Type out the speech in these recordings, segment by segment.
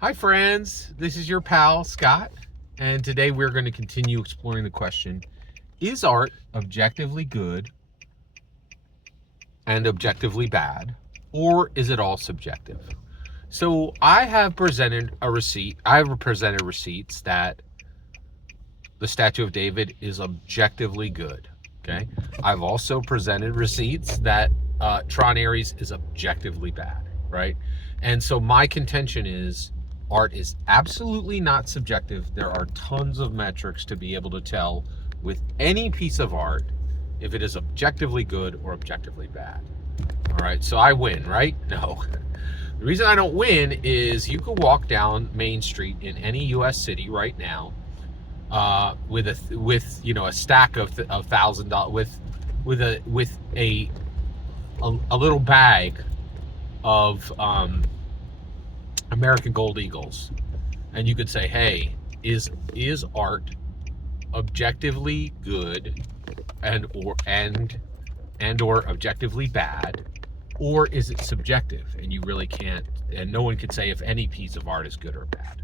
Hi, friends. This is your pal, Scott. And today we're going to continue exploring the question, is art objectively good and objectively bad, or is it all subjective? So I have presented receipts that the Statue of David is objectively good. Okay. I've also presented receipts that Tron Ares is objectively bad, right? And so my contention is art is absolutely not subjective. There are tons of metrics to be able to tell with any piece of art if it is objectively good or objectively bad. All right, so I win, right? No. The reason I don't win is you could walk down Main Street in any U.S. city right now with a stack of $1,000 with a little bag of American Gold Eagles, and you could say, hey, is art objectively good and or objectively bad, or is it subjective? And you really can't, and no one can say if any piece of art is good or bad,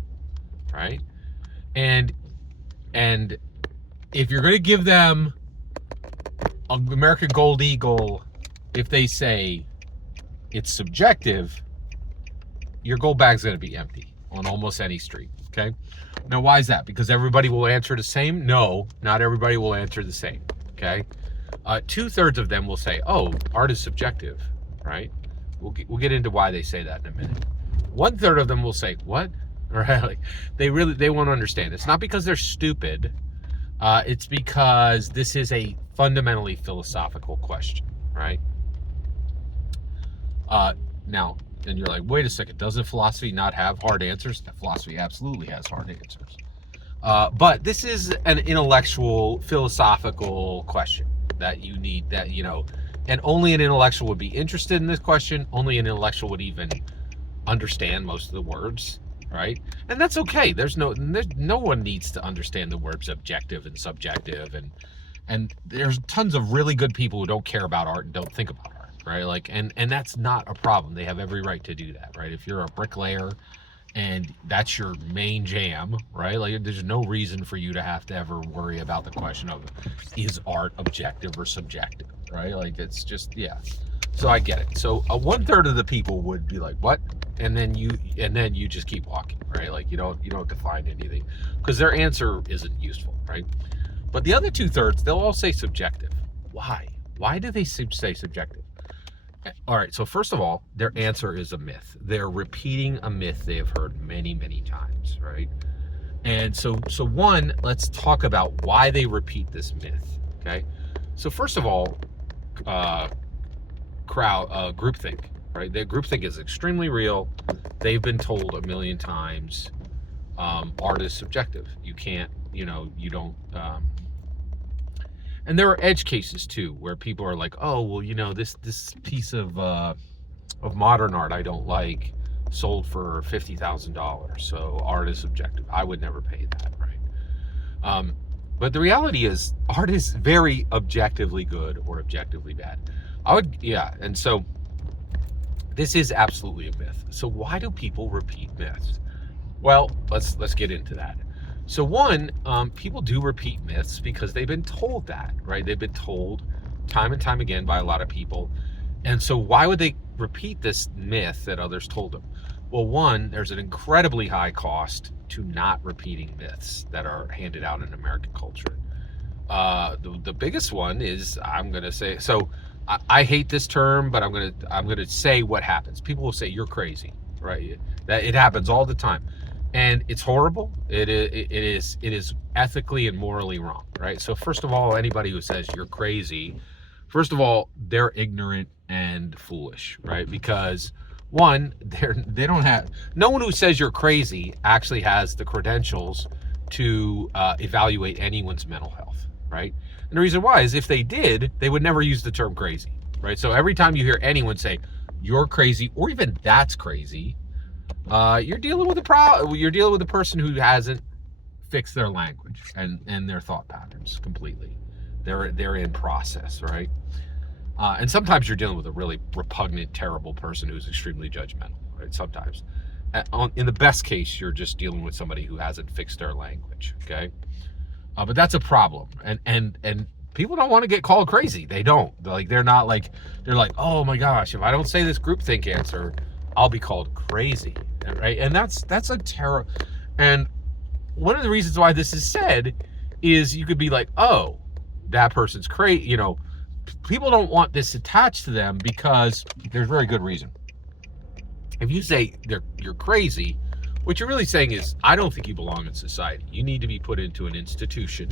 right? And if you're going to give them an American Gold Eagle, if they say it's subjective, your gold bag's going to be empty on almost any street, okay? Now, why is that? Because everybody will answer the same? No, not everybody will answer the same, okay? 2/3 of them will say, oh, art is subjective, right? We'll get into why they say that in a minute. 1/3 of them will say, what? Right? Like, they won't understand. It's not because they're stupid. It's because this is a fundamentally philosophical question, right? Now, and you're like, wait a second, doesn't philosophy not have hard answers? Philosophy absolutely has hard answers. But this is an intellectual, philosophical question that you need, and only an intellectual would be interested in this question. Only an intellectual would even understand most of the words, right? And that's okay. There's no one needs to understand the words objective and subjective, and there's tons of really good people who don't care about art and don't think about art, right? Like, and that's not a problem. They have every right to do that, right? If you're a bricklayer and that's your main jam, right? Like, there's no reason for you to have to ever worry about the question of, is art objective or subjective, right? Like, it's just, yeah. So I get it. So 1/3 of the people would be like, what? And then you just keep walking, right? Like, you don't define anything because their answer isn't useful, right? But the other 2/3, they'll all say subjective. Why? Why do they say subjective? All right, so first of all, their answer is a myth. They're repeating a myth they have heard many, many times, right? And so one, let's talk about why they repeat this myth, okay? So first of all, groupthink, right? The groupthink is extremely real. They've been told a million times, art is subjective. You can't, you don't, and there are edge cases too, where people are like, oh, well, this piece of modern art I don't like sold for $50,000, so art is subjective. I would never pay that, right? But the reality is, art is very objectively good or objectively bad. And so this is absolutely a myth. So why do people repeat myths? Well, let's get into that. So one, people do repeat myths because they've been told that, right? They've been told time and time again by a lot of people. And so why would they repeat this myth that others told them? Well, one, there's an incredibly high cost to not repeating myths that are handed out in American culture. The biggest one is, I'm going to say, so I hate this term, but I'm going to say what happens. People will say, you're crazy, right? That it happens all the time. And it's horrible. It is ethically and morally wrong, right? So first of all, anybody who says you're crazy, first of all, they're ignorant and foolish, right? Because one, they don't have, no one who says you're crazy actually has the credentials to evaluate anyone's mental health, right? And the reason why is if they did, they would never use the term crazy, right? So every time you hear anyone say you're crazy or even that's crazy, you're dealing with a person who hasn't fixed their language and their thought patterns completely. They're in process, right? And sometimes you're dealing with a really repugnant, terrible person who's extremely judgmental, right? Sometimes. In the best case, you're just dealing with somebody who hasn't fixed their language. Okay, but that's a problem, and people don't want to get called crazy. They don't. They're not like, they're like, oh my gosh, if I don't say this groupthink answer, I'll be called crazy, right? And that's a terror. And one of the reasons why this is said is you could be like, oh, that person's crazy. You know, people don't want this attached to them because there's very good reason. If you say you're crazy, what you're really saying is, I don't think you belong in society. You need to be put into an institution.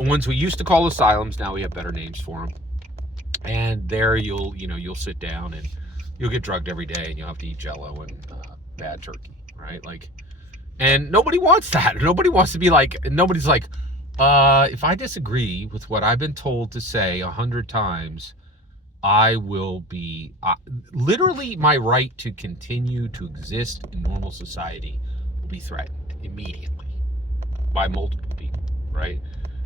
Ones we used to call asylums, now we have better names for them. And there you'll sit down and you'll get drugged every day, and you'll have to eat Jello and bad turkey, right? Like, and nobody wants that. Nobody wants to be like, nobody's like, if I disagree with what I've been told to say 100 times, I will be, literally my right to continue to exist in normal society will be threatened immediately by multiple people, right?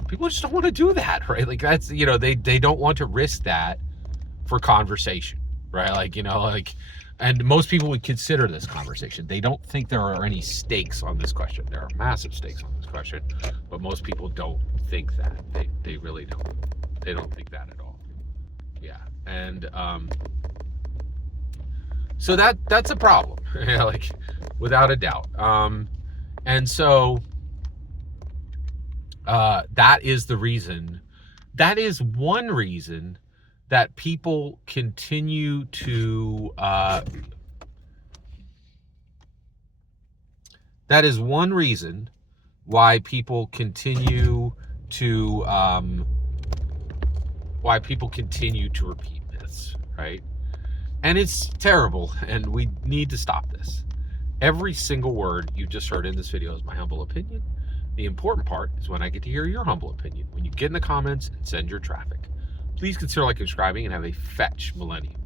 People just don't want to do that, right? Like, that's, they don't want to risk that for conversation, right? Like, and most people would consider this conversation. They don't think there are any stakes on this question. There are massive stakes on this question, but most people don't think that. They really don't. They don't think that at all. Yeah. And so that's a problem, like, without a doubt. And so that is the reason. That is one reason that people continue to. That is one reason why people continue to. Why people continue to repeat myths, right? And it's terrible, and we need to stop this. Every single word you just heard in this video is my humble opinion. The important part is when I get to hear your humble opinion, when you get in the comments and send your traffic. Please consider subscribing and have a fetch millennium.